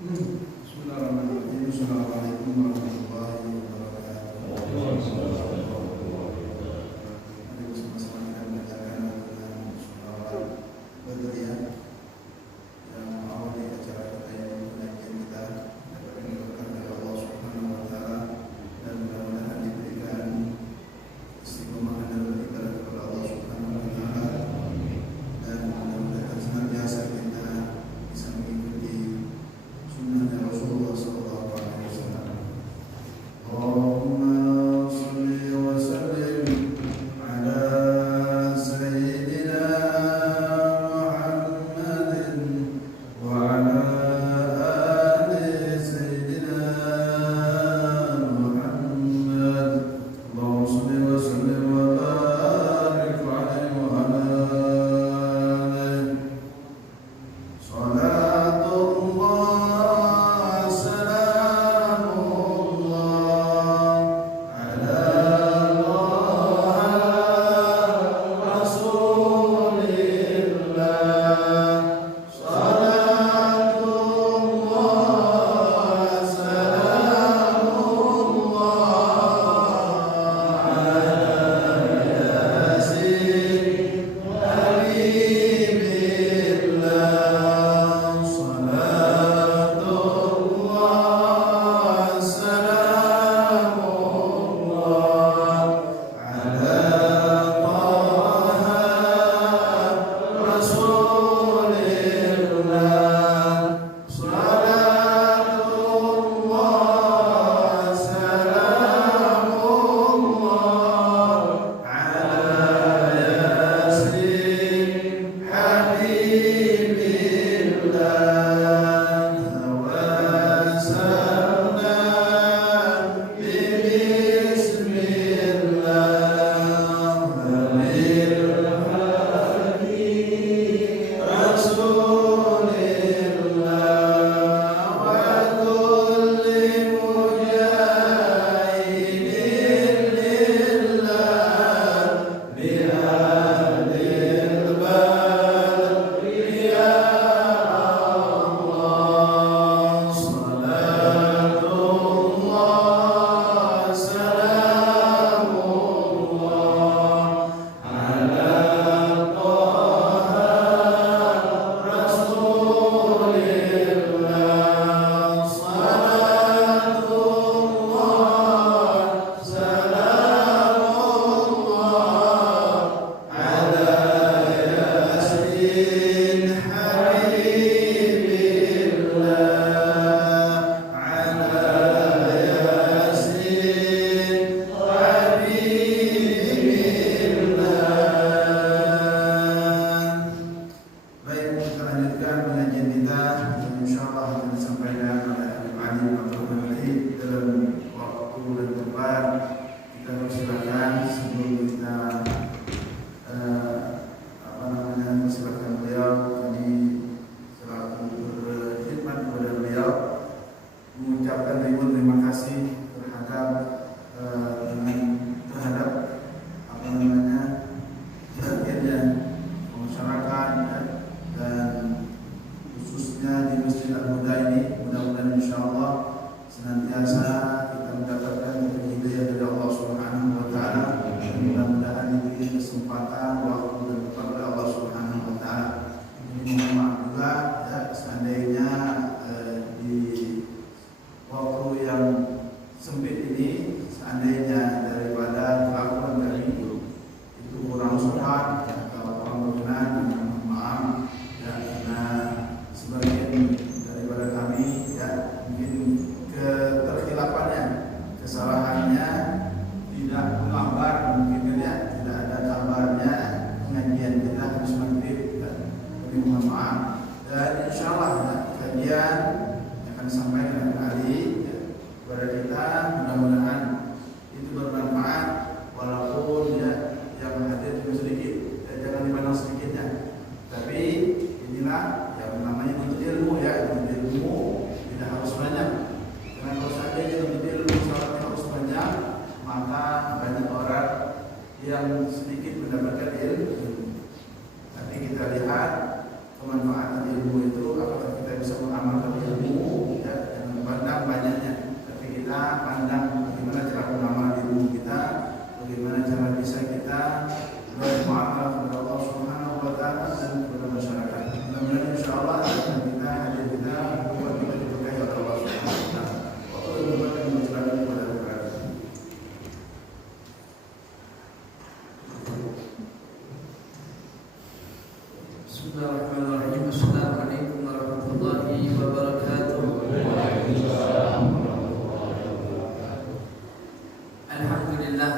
Bismillahirrahmanirrahim. Assalamualaikum warahmatullahi wabarakatuh. Mari bersama-sama kita mendengarkan dengan sholawat berlian yang awali acara kita ini, pengajian kita dapat diberkahi oleh Allah Subhanahu wa taala dan mudah-mudahan diberikan istiqomah dan beribadah kepada Allah Subhanahu wa taala dan mudah-mudahan senantiasa kita bisa mengikuti sunnah Rasulullah sallallahu alaihi wasallam. Allahumma shalli wa sallim ala sayyidina Muhammadin wa ala ali sayyidina Muhammad. Allahumma shalli wa sallim wa barik alaihi wa ala alihi. Salatullah mengucapkan ribuan terima kasih terhadap perhatiannya masyarakat dan khususnya di Masjid Al-Huda ini. Mudah-mudahan insyaallah senantiasa kita mendapatkan hidayah dari Allah Subhanahu wa taala. Mudah-mudahan diberi kesempatan waktu dan tempat oleh Allah Subhanahu wa taala. Ini mohon maaf juga ya, seandainya di waktu yang sempit ini, seandainya daripada kelakuan kami itu kurang sopan, ya, kalau kurang berkenan, mohon maaf ya, karena sebagian daripada kami ya mungkin keterkhilafannya, kesalahannya tidak menggambar, mungkin ya tidak ada gambarnya pengajian kita harus maghrib ya. Kami mohon maaf dan insyaallah ya, kajian akan disampaikan kali ya, kepada kita, mudah-mudahan itu bermanfaat walaupun ya yang hadir juga sedikit ya, jangan dipandang sedikitnya, tapi inilah yang namanya menuntut ilmu ya, menuntut ilmu tidak harus banyak, karena kalau seandainya menuntut ilmu syaratnya harus banyak, maka banyak orang yang sedikit mendapatkan ilmu. Tapi kita lihat kemanfaatan ilmu itu, apakah kita bisa mengamalkan ilmu Assalamualaikum warahmatullahi wabarakatuh. Alhamdulillah.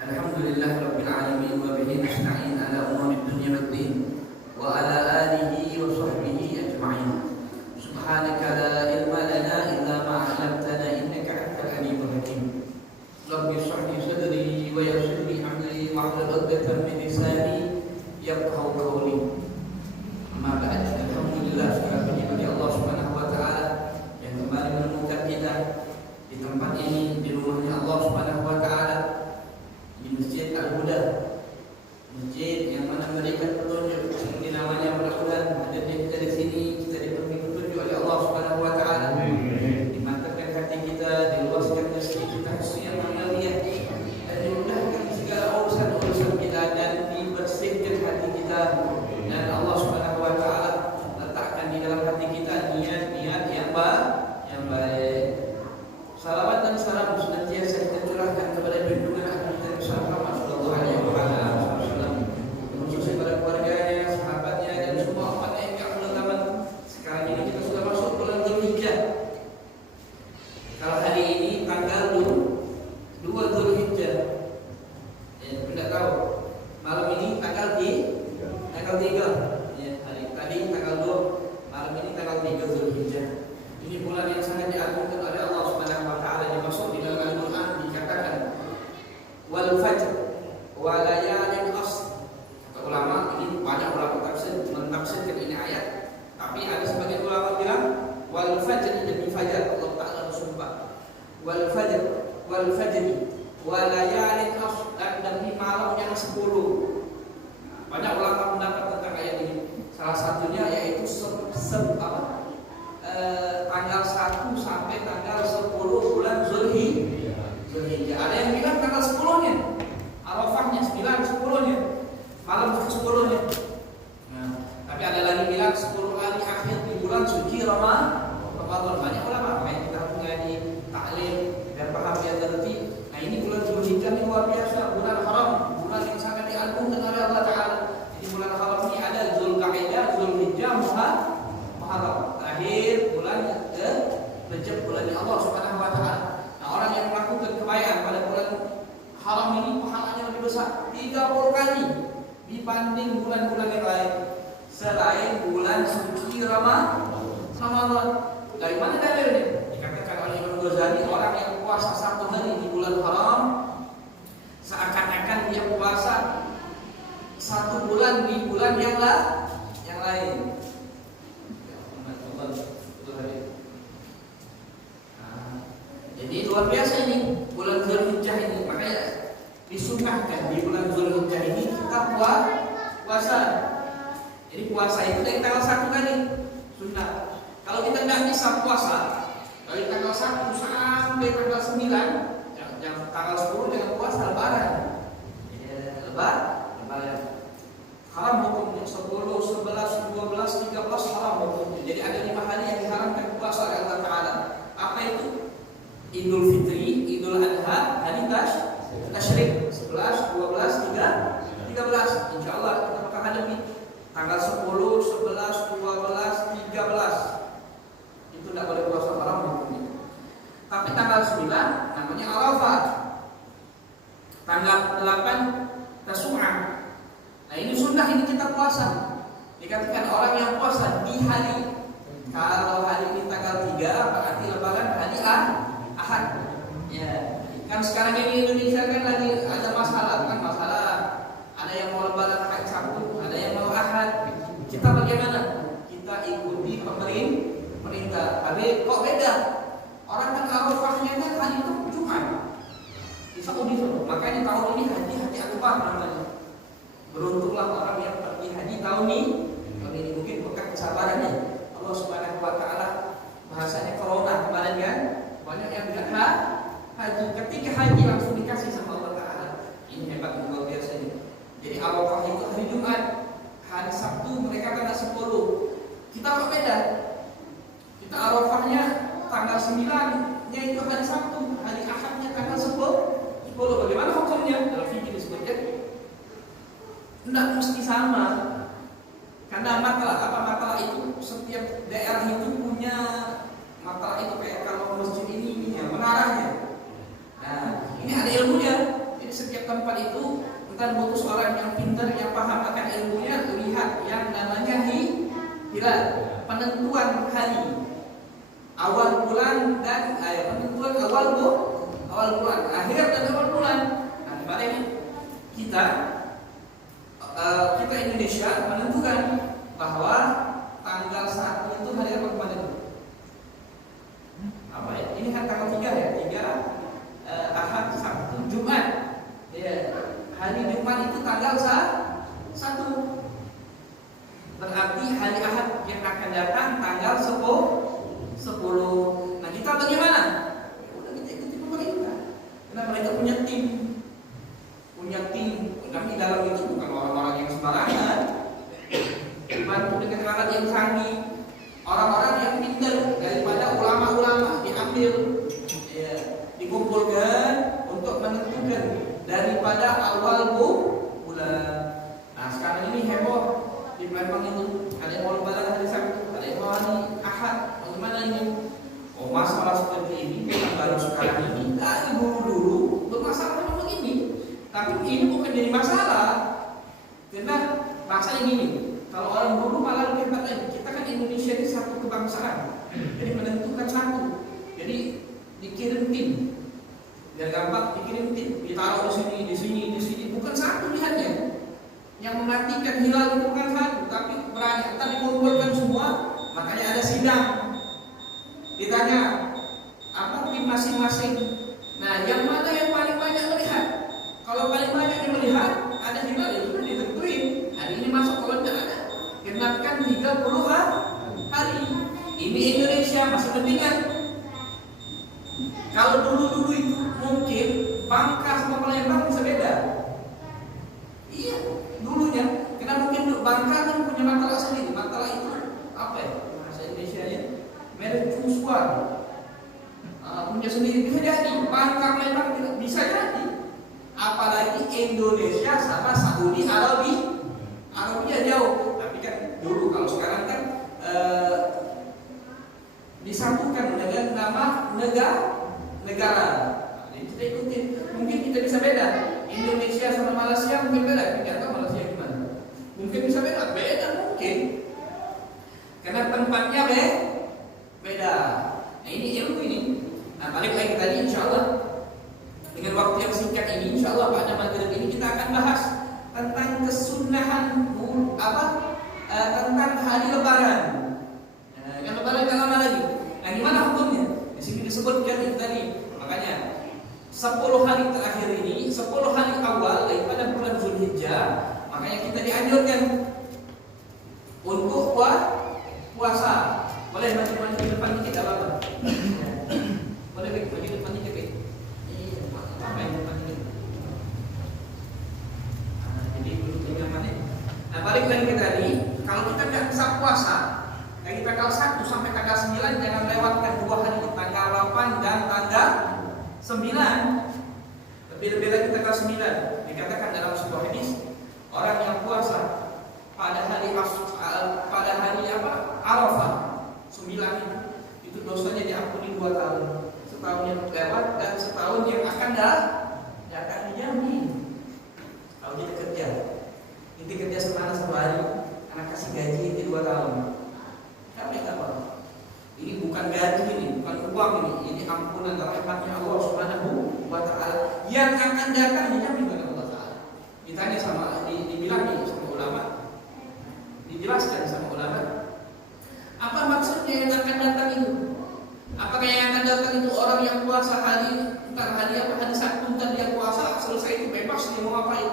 Alhamdulillah Rabbil Alamin. Wa bihi nasta'in ala umuri dunya waddin. Wa ala alihi wa sahbihi ajma'in. Subhanaka la ilma lana illa ma 'allamtana innaka antal alimul hakim. Rabbi shrah li sadri wa yassir li amri wahlul 'uqdatam min lisani yafqahu qawli. Amma ba'd. Alhamdulillah, segala puji bagi Allah Subhanahu wa taala yang kembali menemukan kita di tempat ini, di rumahnya Allah Subhanahu wa taala, di Masjid Al-Huda. Masjid yang mana memberikan petunjuk, seperti namanya mudah-mudahan hadirnya kita di sini kita diberi petunjuk oleh Allah Subhanahu wa taala. Dimantapkan hati kita, diluaskan rezeki kita yang mulia, dan dimudahkan segala urusan-urusan kita, dan dibersihkan hati kita, dan Allah Subhanahu wa taala letakkan di dalam hati kita niat-niat yang baik. Salawat dan salam senantiasa kita curahkan kepada junjungan Nabi kita Muhammad sallallahu alaihi wasallam, khususnya kepada keluarganya, sahabatnya, dan semua umat yang keutamaan. Sekarang ini kita sudah masuk bulan Dzulhijjah. Kalau hari ini tanggal 2 Dzulhijjah, tidak tahu. Malam ini tanggal 3. Ya, hari tadi tanggal 2, malam ini tanggal 3 Dzulhijjah. Ini bulan yang sangat diagungkan oleh Allah Subhanahu wa taala, yang masuk di dalam Al-Qur'an dikatakan wal fajr wa layalin ashr. Kata ulama, ini banyak ulama mentafsirkan ini ayat, tapi ada sebagian ulama bilang wal fajr, demi fajar Allah taala bersumpah. Wal fajr wa layalin ashr, dan demi malam yang 10. Banyak ulama pendapat tentang ayat ini. Salah satunya yaitu tanggal 1 sampai tanggal 10 bulan Dzulhijjah. Ada yang bilang tanggal 10-nya, Arafahnya 9, 10-nya, malam 10-nya. Nah, tapi ada lagi bilang 10 hari akhir di bulan suci Ramadan. Banyak ulama yang kita mengaji taklim dan paham biar ngerti. Nah, ini bulan Dzulhijjah ini luar biasa, bulan haram, bulan yang sangat diagungkan oleh Allah Taala. Jadi bulan haram ini ada Dzulqa'dah, Dzulhijjah, Muharram. Terakhir bulan Rajab, bulannya Allah Subhanahu wa taala. Nah, orang yang melakukan kebaikan pada bulan haram ini pahalanya lebih besar 30 kali dibanding bulan-bulan yang lain selain bulan suci Ramadan. Dari mana dalilnya? Dikatakan oleh Imam Ghazali, orang yang puasa 1 hari di bulan haram seakan-akan dia puasa 1 bulan di bulan yang lain. Jadi luar biasa ini bulan Dzulhijjah ini. Makanya disunnahkan di bulan Dzulhijjah ini kita puasa. Jadi puasa itu dari tanggal 1 tadi sunnah. Kalau kita tidak bisa puasa dari tanggal 1 sampai tanggal 9, yang tanggal 10 jangan puasa, lebaran. Lebaran. Haram hukumnya 10, 11, 12, 13 haram hukumnya. Jadi ada 5 hari yang diharamkan puasa oleh Allah Taala. Apa itu? Idul Fitri, Idul Adha, hari Tasyrik 11, 12, 13. Insyaallah kita akan hadapi tanggal 10, 11, 12, 13. Itu tidak boleh puasa haram hukumnya. Tapi tanggal 9 namanya Arafah. Tanggal 8 Tasu'ah. Nah, ini sunnah, ini kita puasa. Dikatakan orang yang puasa di hari, kalau hari ini tanggal 3 berarti lebaran hari Ahad. Ya, kan sekarang ini Indonesia kan lagi ada masalah. Ada yang mau lebaran hari Sabtu, ada yang mau Ahad. Kita bagaimana? Kita ikuti pemerintah. Tapi kok beda? Orang kan Arafahnya kan hari itu Jumat. Di Saudi itu. Makanya tahun ini haji akbar namanya. Beruntunglah orang yang pergi haji tahun ini mungkin berkat kesabarannya. Allah Subhanahu wa taala, bahasanya corona kemarin kan, banyak yang tidak haji. Ketika haji langsung dikasih sama Allah Taala. Ini hebat luar biasanya. Jadi Arafah itu hari Jumat, hari Sabtu mereka tanggal 10. Kita kok beda? Kita Arafahnya tanggal 9-nya itu hari Sabtu, hari Ahadnya tanggal 10. Bagaimana hukumnya? Dalam fikih disebutkan tidak mesti sama. Karena masalah itu setiap daerah itu punya masalah itu, kayak kalau masjid ini ya, menaranya. Nah, ini ada ilmunya. Jadi setiap tempat itu kita butuh seorang yang pintar, yang paham akan ilmunya. Lihat yang namanya hilal, penentuan hari, awal bulan dan penentuan awal bulan, akhir dan awal bulan. Nah, sebaliknya kita Indonesia menentukan bahwa tanggal 1 itu hari apa kemarin? Apa ya? Ini kan tanggal 3 ya? 3 Ahad, Sabtu, Jumat. Ya, hari Jumat itu tanggal 1. Berarti hari Ahad yang akan datang tanggal 10. Nah, kita bagaimana? Ya udah, kita ikuti pemerintah. Karena mereka punya tim. Tapi dalam itu bukan orang-orang yang sembarangan. Dibantu dengan alat yang canggih, orang-orang yang pintar daripada ulama-ulama diambil, ya, dikumpulkan untuk menentukan daripada awal bulan. Nah, sekarang ini heboh di Palembang itu, ada yang mau lebaran hari Sabtu, ada yang mau hari Ahad. Bagaimana ini? Oh, masalah seperti ini bukan baru sekarang ini, dari dulu bermasalah memang begini. Tapi ini bukan jadi masalah, karena masalahnya gini. Kalau orang dulu malah lebih hebat lagi. Kita kan Indonesia ini satu kebangsaan, jadi menentukan satu. Jadi dikirim tim, biar gampang dikirim tim, ditaruh di sini, bukan satu lihatnya. Yang mematikan hilal itu bukan satu, tapi banyak. Kita dikumpulkan semua, makanya ada sidang. Ditanya apa tim masing-masing. Nah, yang mana yang paling banyak melihat? Kalau paling banyak yang melihat ada hilal, itu kan ditentuin. Hari ini masuk, kalau tidak ada, genapkan 30 hari. Ini Indonesia masih mendingan. Kalau dulu itu mungkin Bangka sama Palembang bisa beda. Iya, dulunya. Karena mungkin Bangka kan punya masalah sendiri. Masalah itu apa ya? Bahasa Indonesianya mercusuar. Punya sendiri, bisa jadi. Bangka Palembang tidak bisa jadi. Apalagi Indonesia sama Saudi Arabia jauh. Tapi kan dulu, kalau sekarang kan disatukan dengan nama negara. Jadi kita ikutin. Mungkin kita bisa beda. Indonesia sama Malaysia mungkin beda. Tidak tahu Malaysia gimana. Mungkin bisa beda mungkin. Karena tempatnya beda. Nah, ini ilmu ini. Nah, balik lagi tadi, insya Allah dengan waktu yang singkat ini, insya Allah pada maghrib ini kita akan bahas tentang kesunahan tentang hari Lebaran. Kan Lebaran kan lama lagi. Nah, gimana hukumnya? Di sini disebutkan itu tadi. Makanya 10 hari terakhir ini, 10 hari awal daripada bulan Zulhijjah, makanya kita dianjurkan untuk puasa. Boleh maju di depan dikit, tidak apa-apa. Boleh maju di depan dikit. Jadi duduk di mana? Nah, balik lagi ke tadi, kalau kita nggak bisa puasa dari tanggal 1 sampai tanggal 9, jangan lewatkan 2 hari, tanggal 8 dan tanggal 9. Lebih-lebih lagi tanggal 9. Dikatakan dalam sebuah hadis, orang yang puasa pada hari Arafah 9 itu dosanya diampuni 2 tahun. Setahun yang lewat dan setahun yang akan dijamin. Kalau kita kerja, inti kerja semana 1 hari, anak kasih gaji inti 2 tahun. Kami apa? Ini bukan gaji, ini bukan uang, ini ampunan dan rahmatnya Allah Subhanahu wa Ta'ala yang akan datang dijamin oleh Allah Ta'ala. Ditanya dibilang sama ulama, dijelaskan sama ulama, apa maksudnya yang akan datang itu? Apakah yang akan datang itu orang yang puasa hari Sabtu, entar dia puasa selesai itu bebas, dia mau ngapain?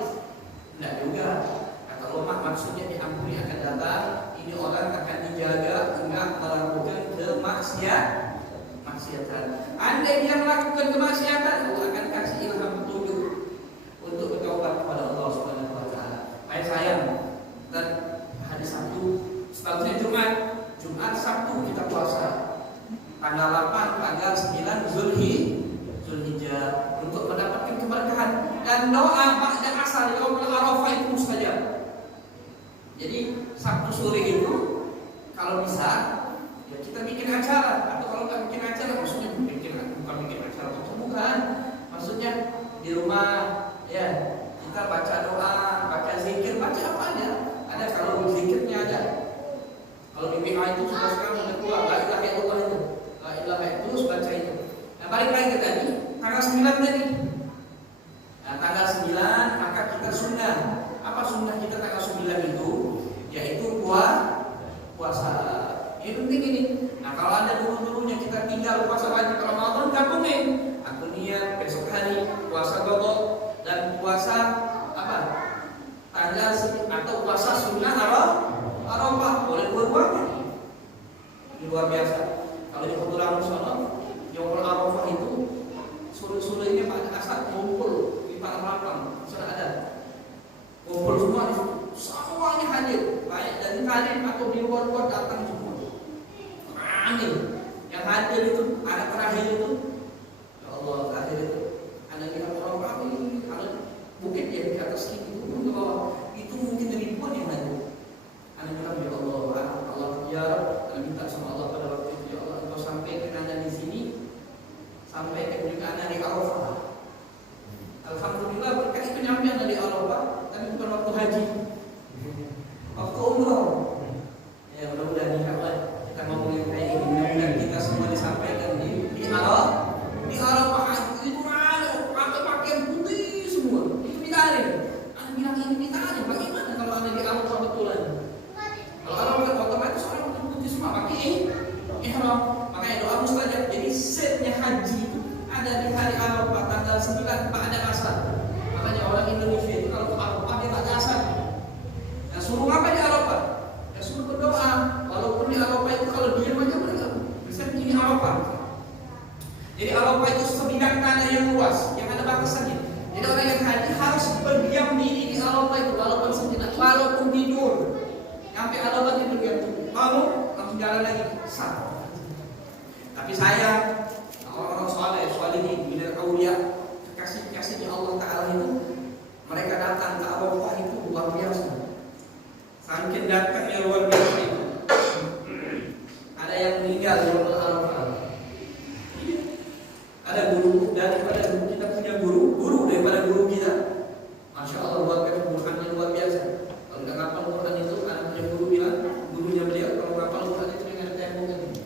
Tidak juga. Kata ulama, maksudnya diampuni akan datang. Ini orang akan dijaga enggak melakukan kemaksiatan. Andai dia melakukan kemaksiatan, Allah akan kasih ilham petunjuk untuk bertaubat kepada Allah Subhanahu wa Ta'ala. Baik sayang, dan hari Sabtu, setelahnya Jumat Sabtu kita puasa. Tanggal 8, tanggal 9 Zulhijjah untuk mendapatkan keberkahan dan doa ba'da asar yaumul Arafah itu mustajab. Jadi Sabtu sore itu kalau bisa ya kita bikin acara, atau kalau nggak bikin acara maksudnya bukan bikin acara, bukan, maksudnya di rumah ya kita baca doa, baca zikir, baca apa aja. Ada kalau zikirnya ada. Kalau di PA itu sudah sekarang udah keluar la ilaha illallah itu. La ilaha itu terus baca itu. Nah, balik lagi ke tadi, tanggal 9 tadi. Nah, tanggal 9 maka kita sunnah. Apa sunnah kita tanggal 9 itu? Yaitu puasa. Ini penting ini. Nah, kalau ada dulu-dulunya kita tinggal puasa wajib Ramadan, gabungin. Aku niat besok hari puasa qadha dan puasa apa? Tanggal atau puasa sunnah Arafah, boleh dua-duanya. Ini luar biasa. Kalau di Qur'an Rasulullah, Yaumul Arafah itu sore-sorenya pada asar kumpul di padang lapang, sudah ada. Kumpul semua di situ. Semuanya hadir, baik dari Karim atau di luar-luar datang semua. Ramai. Yang hadir itu ada terakhir itu. Ya Allah, terakhir itu ada yang orang kami, ada bukit ya di atas itu ke bawah. Itu mungkin ribuan yang hadir. Anda bilang ya Allah ya Rabb, Anda minta sama Allah pada waktu itu, ya Allah Engkau sampaikan Anda di sini, sampaikan juga Anda di Arafah. Alhamdulillah berkat itu nyampe Anda di Arafah, tapi bukan waktu haji, waktu umroh. Ya mudah-mudahan insyaallah kita ngomongin kayak ini, mudah-mudahan kita semua disampaikan di Arafah itu ada pakai pakaian putih semua, itu ditarik. Anda bilang ini ditarik, bagaimana kalau Anda di Arafah betulan? Kalau orang kan otomatis orang putih semua pakai ihram, makanya doa mustajab. Jadi setnya haji itu ada di hari Arafah tanggal 9 pada asar. Makanya orang Indonesia itu kalau ke Arafah dia tak ada asar. Nah, suruh apa di Arafah? Ya suruh berdoa. Walaupun di Arafah itu kalau diam aja mereka bisa begini Arafah. Jadi Arafah itu sebidang tanah yang luas, yang ada batasannya. Jadi orang yang haji harus berdiam diri di Arafah itu walaupun sejenak, walaupun tidur. Sampai Arafah itu dia bangun langsung jalan lagi sah. Tapi sayang orang-orang solehin minal aulia, kasih-kasihnya Allah Taala itu, mereka datang ke Arafah itu luar biasa. Saking datangnya luar biasa itu. Ada yang meninggal di Arafah. Ada guru daripada guru kita punya guru daripada guru kita. Masya Allah luar biasa, Qurannya luar biasa. Kalau nggak ngapal Quran itu, anak punya guru bilang, gurunya beliau kalau ngapal Quran itu dengan tembok ini.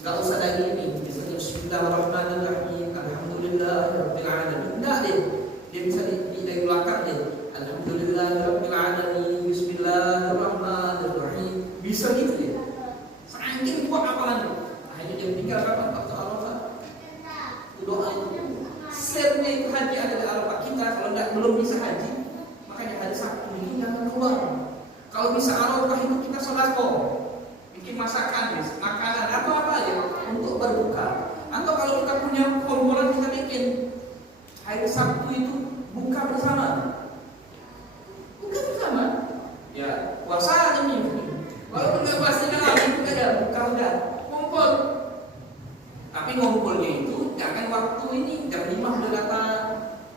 Nggak usah lagi ini, misalnya Bismillahirrahmanirrahim, Alhamdulillahirabbil alamin. Enggak deh, dia bisa dari belakang deh. Alhamdulillahirabbil alamin, Bismillahirrahmanirrahim. Bisa gitu deh. Saking kuat hafalan. Hanya dia tinggal kapan waktu Arafah. Doa itu. Setnya itu haji ada di Arafah. Kita kalau belum bisa haji, makanya hari Sabtu ini jangan keluar. Kalau bisa Arafah itu kita sedekah, bikin masakan, makanan atau apa aja untuk berbuka. Atau kalau kita punya kumpulan kita bikin hari Sabtu itu buka bersama. Buka bersama. Ya puasa ini. Walaupun nggak puasa lagi juga ada buka udah kumpul. Tapi ngumpulnya itu jangan waktu ini jam 5 udah datang.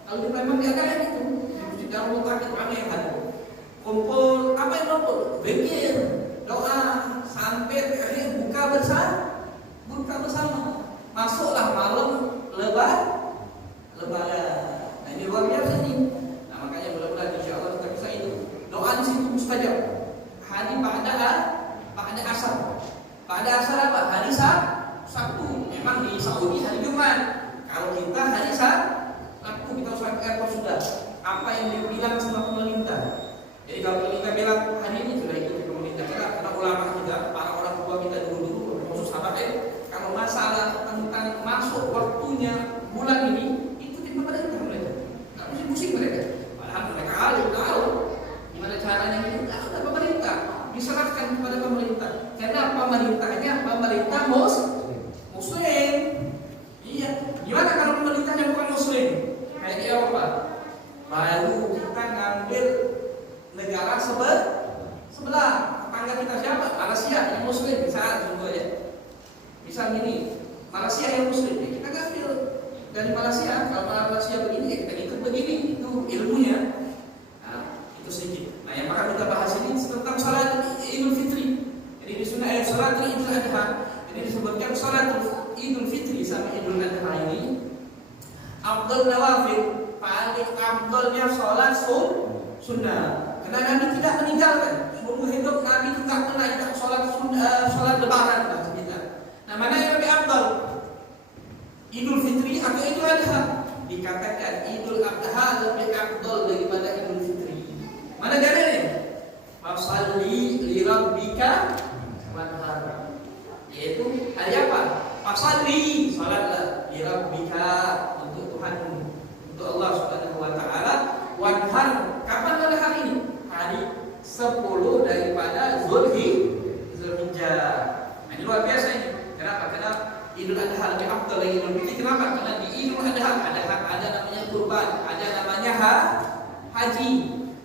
Kalau di Palembang dia kayak gitu. Jangan lupa itu aneh yang ada. Kumpul apa yang kumpul? Zikir, doa, sampai akhirnya buka bersama. Masuklah malam lebaran. Nah ini luar biasa nih. Nah makanya mudah-mudahan insyaallah kita bisa itu. Doa di situ mustajab. Hari pada asar. Pada asar apa? Hari Sabtu. Memang di Saudi hari Jumat. Kalau kita hari Sabtu kita usah airport sudah. Apa yang dibilang sama pemerintah. Jadi kalau pemerintah bilang hari ini sudah ikut pemerintah kita, karena ulama juga, para orang tua kita dulu khusus kalau masalah tentang masuk waktunya bulan ini itu di pemerintah mereka. Nggak pusing-pusing mereka. Padahal mereka tahu gimana caranya itu. Ada pemerintah diserahkan kepada pemerintah. Karena pemerintah Muslim. Iya. Gimana kalau pemerintahnya bukan Muslim? Kayak di Eropa. Baru kita ngambil negara sebelah tetangga kita siapa? Malaysia yang Muslim, misalnya contoh ya. Misal gini, Malaysia yang Muslim, ya kita ngambil dari Malaysia. Kalau Malaysia begini, ya kita ikut begini. Itu ilmunya. Nah, itu sedikit. Nah, yang akan kita bahas ini tentang salat Idul Idul Fitri sama Idul Adha ini afdal nawafil, paling afdalnya sholat sunnah. Karena Nabi tidak meninggalkan, seumur hidup Nabi tidak pernah tidak sholat lebaran kita. Nah, mana yang lebih afdal? Idul Fitri atau Idul Adha? Dikatakan Idul Adha lebih afdal daripada Idul Fitri. Mana dalilnya? Fasalli li rabbika wanhar. Yaitu ayat apa? Fasalli, salatlah li rabbika, untuk Tuhanmu, untuk Allah Subhanahu wa taala. Wanhar, kapan adalah hari ini? Hari 10 daripada Zulhijjah. Nah, ini luar biasa ini. Kenapa? Karena Idul Adha lebih afdal dari Idul Fitri. Kenapa? Karena di Idul Adha ada namanya kurban, ada namanya haji.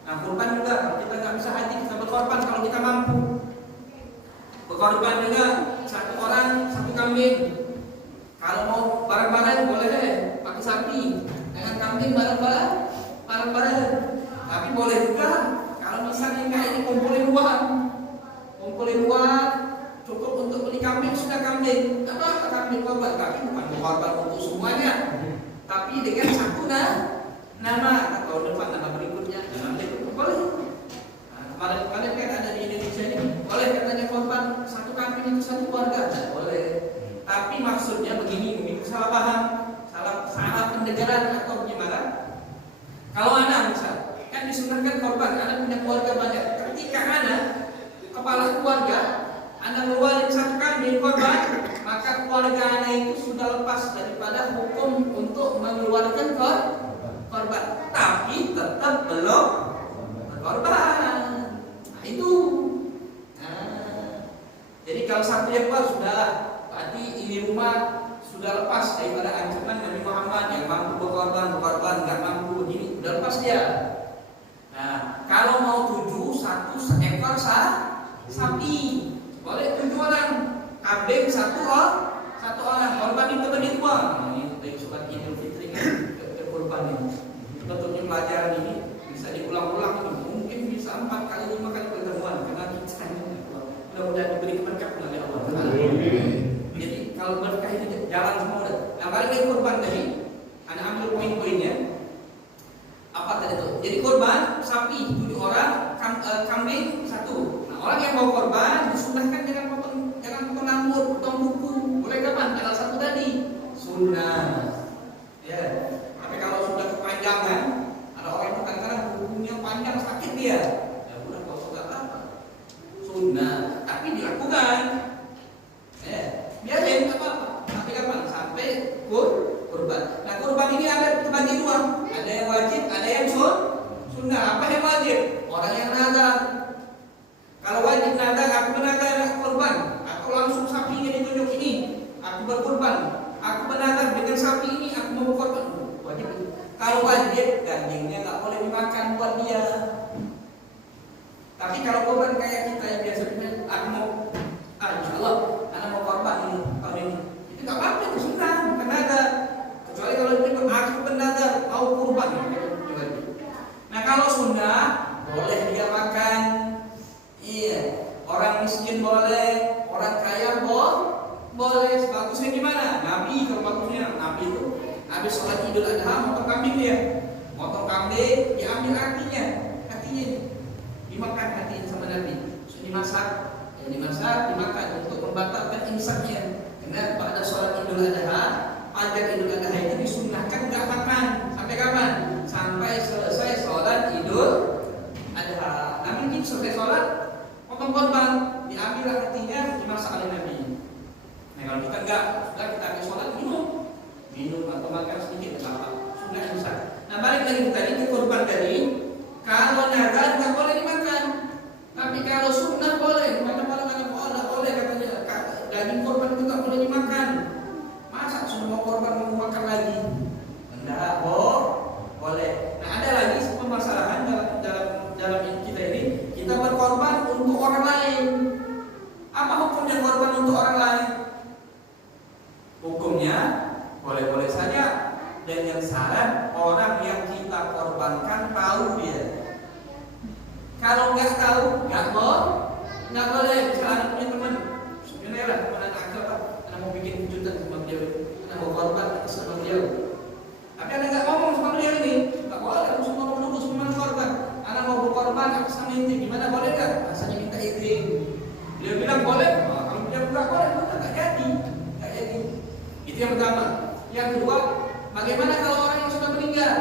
Nah, kurban juga, kalau kita nggak bisa haji, kita berkorban kalau kita mampu. Berkorban juga satu orang satu kambing. Kalau mau bareng-bareng boleh deh, pakai sapi. Dengan kambing bareng-bareng. Tapi boleh juga kalau misalnya kayak ini kumpulin uang, cukup untuk beli kambing, sudah kambing. Apa kambing korban? Tapi bukan korban untuk semuanya, tapi dengan satu nama atau depan nama berikutnya, boleh. Kemarin kan ada di Indonesia ini, boleh katanya korban satu kambing itu satu keluarga, boleh. Tapi maksudnya begini salah paham, salah pendengaran atau gimana? Kalau anak misal, kan disunahkan korban, anak punya keluarga banyak. Ketika anak kepala keluarga, anak ngeluarin satu kambing korban, maka keluarga anak itu sudah lepas daripada hukum untuk mengeluarkan korban, tapi tetap belum berkorban. Nah itu. Jadi kalau satu yang keluar sudah, berarti ini rumah sudah lepas daripada ancaman Nabi Muhammad yang mampu berkorban, nggak mampu begini, sudah lepas dia. Nah, kalau mau satu ekor sapi, boleh 7 orang, kambing satu orang, korban itu bagi uang. Nah, ini dari surat Idul Fitri kan, ke kurban ini. Bentuknya pelajaran ini bisa diulang-ulang, mungkin bisa 4 kali 5 kali pertemuan, karena kita mudah-mudahan diberi keberkahan oleh Allah. Jadi kalau berkah itu jalan semua udah. Nah, balik lagi kurban tadi, anak ambil poin-poinnya. Apa tadi itu? Jadi kurban sapi 7 orang, kambing 1. Nah, orang yang mau kurban disunahkan jangan potong rambut, potong kuku. Boleh kapan? Tanggal 1 tadi. Sunnah. Ya. Tapi kalau sudah kepanjangan, ada orang yang kadang-kadang kukunya panjang sakit dia. Ya udah potong enggak apa-apa. Sunnah, tapi dilakukan. Biarin apa? Tapi kapan? Sampai kurban. Nah, kurban ini ada terbagi 2. Ada yang wajib, ada yang sunnah. Apa yang wajib? Orang yang nazar. Kalau wajib nazar, aku menazar kurban. Aku langsung sapinya ditunjuk ini, aku berkurban. Aku menazar dengan sapi ini, aku mau berkorban. Wajib. Kalau wajib, dagingnya nggak boleh dimakan buat dia. Tapi kalau kurban kayak kita yang biasanya, aku mau, insya Allah, anak mau korban tahun ini. Itu nggak apa-apa, itu sunnah, bukan nazar. Kecuali kalau itu aku bernazar mau kurban. Nah, kalau sunnah boleh dia makan. Iya, orang miskin boleh, orang kaya boleh. Bagusnya gimana? Nabi, kalau bagusnya Nabi itu habis sholat Idul Adha motong kambing dia. Motong kambing diambil hatinya dimakan hatinya sama Nabi. Dimasak, dimakan untuk membatalkan imsaknya. Karena pada sholat Idul Adha, pajak Idul Adha itu disunnahkan nggak makan. Sampai kapan? Sampai selesai sholat Idul Adha. Nabi ini selesai sholat, potong korban, diambil hatinya, dimasak oleh Nabi. Nah, kalau kita enggak, sudah kita habis sholat minum atau makan sedikit apa, sudah imsak. Nah, balik lagi tadi ke korban tadi, kalau nazar nggak boleh dimakan, tapi kalau sunnah boleh. Mana-mana boleh katanya. Daging korban itu nggak boleh dimakan. Masa semua korban mau makan lagi? Enggak, boleh. Nah, ada lagi permasalahan dalam kita ini. Kita berkorban untuk orang lain. Apa hukumnya korban untuk orang lain? Hukumnya boleh-boleh saja, dan yang syarat orang yang kita korbankan tahu dia. Kalau nggak tahu, nggak boleh. Misalnya punya teman, sebenarnya lah teman anak Anak mau bikin kejutan sama beliau, anak mau korban sama beliau. Tapi anak nggak ngomong sama beliau ini, nggak boleh kamu semua menunggu semua korban. Anak mau berkorban atas nama inti, gimana boleh nggak? Rasanya minta izin. Beliau bilang boleh, kalau beliau nggak boleh, nggak jadi, nggak jadi. Itu yang pertama. Yang kedua, bagaimana kalau orang yang sudah meninggal?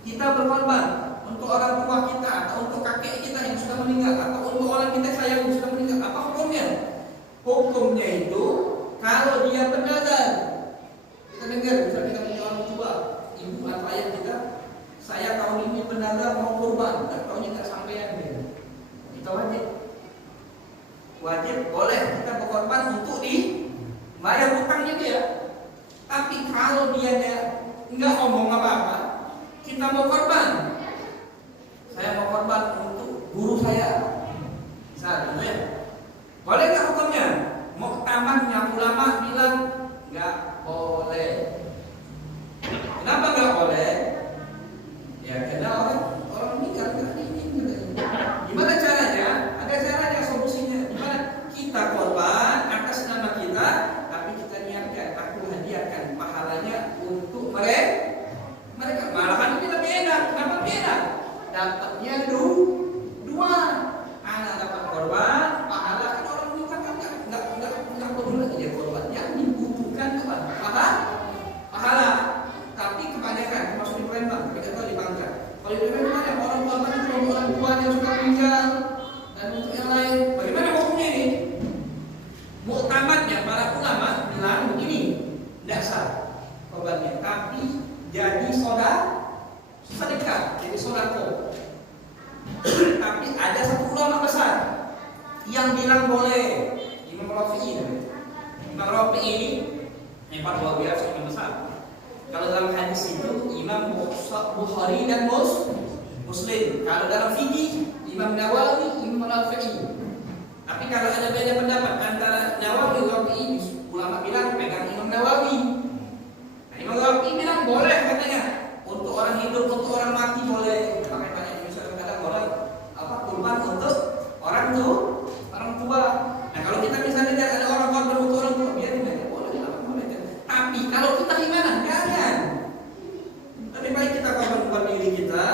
Kita berkorban untuk orang tua kita atau untuk kakek kita yang sudah meninggal atau untuk orang kita sayang yang sudah meninggal, apa hukumnya? Hukumnya itu kalau dia bernazar, kita dengar misalnya kita punya orang tua, ibu atau ayah kita, saya tahun ini bernazar mau kurban, tahunnya tak sampean gitu. Kita wajib boleh kita berkorban untuk dibayar hutangnya dia. Tapi kalau dia nggak ngomong apa-apa, kita mau korban. Saya mau korban untuk guru saya. Misalnya, ya. Boleh nggak hukumnya? Muktamadnya ulama bilang nggak boleh. Kenapa nggak boleh? Ya karena orang meninggal nggak diizinkan. Gimana caranya? Ada caranya, solusinya. Gimana? Kita korban atas nama kita, tapi kita niatkan aku hadiahkan pahalanya untuk mereka. Malahan ini lebih enak. Kenapa lebih enak? Dapatnya dua. Anak dapat korban, pahala kan orang meninggal kan nggak perlu lagi dia korban. Yang dibutuhkan apa? Pahala. Tapi kebanyakan termasuk di Palembang, kita tahu di Bangka. Kalau di Palembang ada orang korban itu orang tua yang sudah meninggal dan untuk yang lain. Bagaimana hukumnya ini? Muktamadnya para ulama bilang begini, tidak sah korbannya, tapi jadi sedekah, jadi sodako. Tapi ada satu ulama besar yang bilang boleh, Imam Rafi'i. Imam Rafi'i ini hebat luar biasa, imam besar. Kalau dalam hadis itu Imam Bukhari dan Muslim. Kalau dalam fikih Imam Nawawi, Imam Rafi'i. Tapi kalau ada beda pendapat antara Nawawi dan Rafi'i, ulama bilang pegang Imam Nawawi. Nah, Imam Rafi'i bilang boleh katanya. Untuk orang hidup, untuk orang mati boleh. Makanya banyak misalnya kadang orang kurban untuk orang tua. Nah kalau kita misalnya ada orang korban untuk orang tua, biar tidak boleh. Tapi kalau kita gimana? Jangan. Lebih baik kita korban buat diri kita,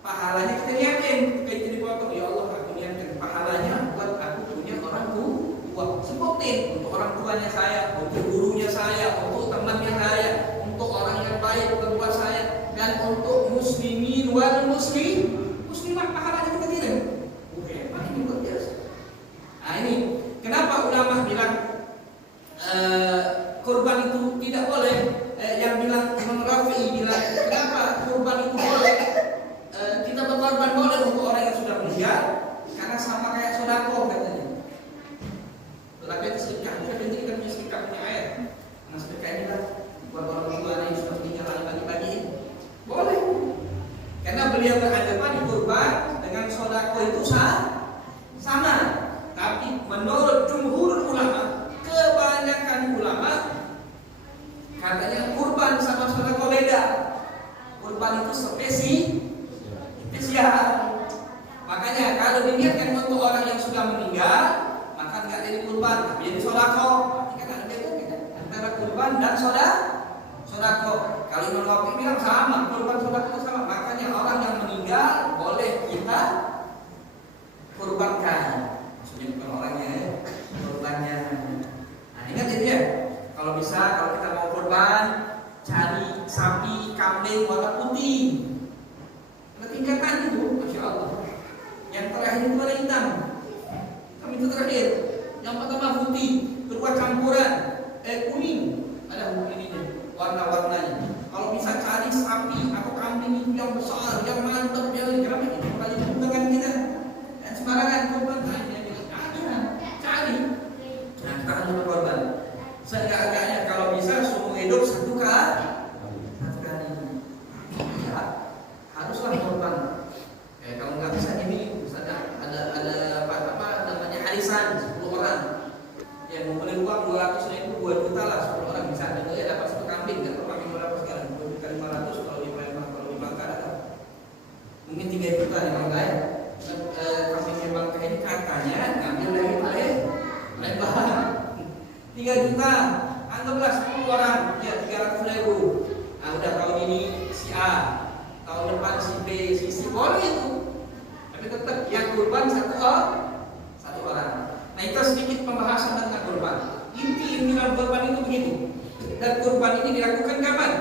pahalanya kita niatin. Kayak jadi potong, ya Allah aku niatkan pahalanya buat aku punya orang tua. Sebutin untuk orang tuanya saya, untuk gurunya saya, untuk temannya saya, untuk orang yang baik, kedua saya, dan untuk muslimin wal muslimah, pahalanya kita kirim. Oke, ini luar biasa. Nah ini kenapa ulama bilang kurban itu tidak boleh? Yang bilang Imam Rafi'i bilang kenapa kurban itu boleh? Kita berkorban boleh untuk orang yang sudah meninggal karena sama kayak sodako katanya. Tetapi itu sedekah, kita kita punya sedekah, punya air. Nah sedekah ini lah buat orang tua yang sudah meninggal bagi-bagiin. Boleh. Karena beliau berhadapan kurban dengan sodako itu sama. Tapi menurut jumhur ulama, kebanyakan ulama katanya kurban sama sodako beda. Kurban itu spesial. Makanya kalau diniatkan untuk orang yang sudah meninggal, maka nggak jadi kurban, tapi jadi sodako. Kan ada beda antara kurban dan sodako. Kalau Imam Rafi'i bilang sama, kurban sodako sama. Makanya orang yang meninggal boleh kita kurbankan. Maksudnya bukan orangnya, kurbannya. Nah ingat itu ya. Kalau bisa, kalau kita mau kurban, cari sapi, kambing warna putih. Ketingkatan itu, masya Allah. Yang terakhir itu ada hitam. Kami itu terakhir. Yang pertama putih, kedua campuran kuning. Ada ininya, warna-warnanya. Kalau bisa cari sapi atau kambing itu yang besar, yang mantap, yang kami itu kali dengan kita. Dan sembarangan korban lainnya ada, cari. Nah kita harus berkorban. Seenggak-enggaknya kalau bisa seumur hidup satu kali. Ya, haruslah korban. Kalau nggak bisa ini, misalnya ada apa namanya arisan 10 orang yang ngumpulin uang 200.000, 2 juta lah 10 orang bisa. Ya dapat satu kambing, nggak perlu kambing berapa sekarang, 2 juta 500 kalau di Palembang, kalau di Bangka ada mungkin 3 juta di Bangka ya. Kambing di Bangka ini katanya ngambil dari Palembang, udah tahun ini si A, tahun depan si B, si C, boleh itu. Tapi tetap yang kurban satu orang. Nah itu sedikit pembahasan tentang kurban. Inti dalam kurban itu begitu. Dan kurban ini dilakukan kapan?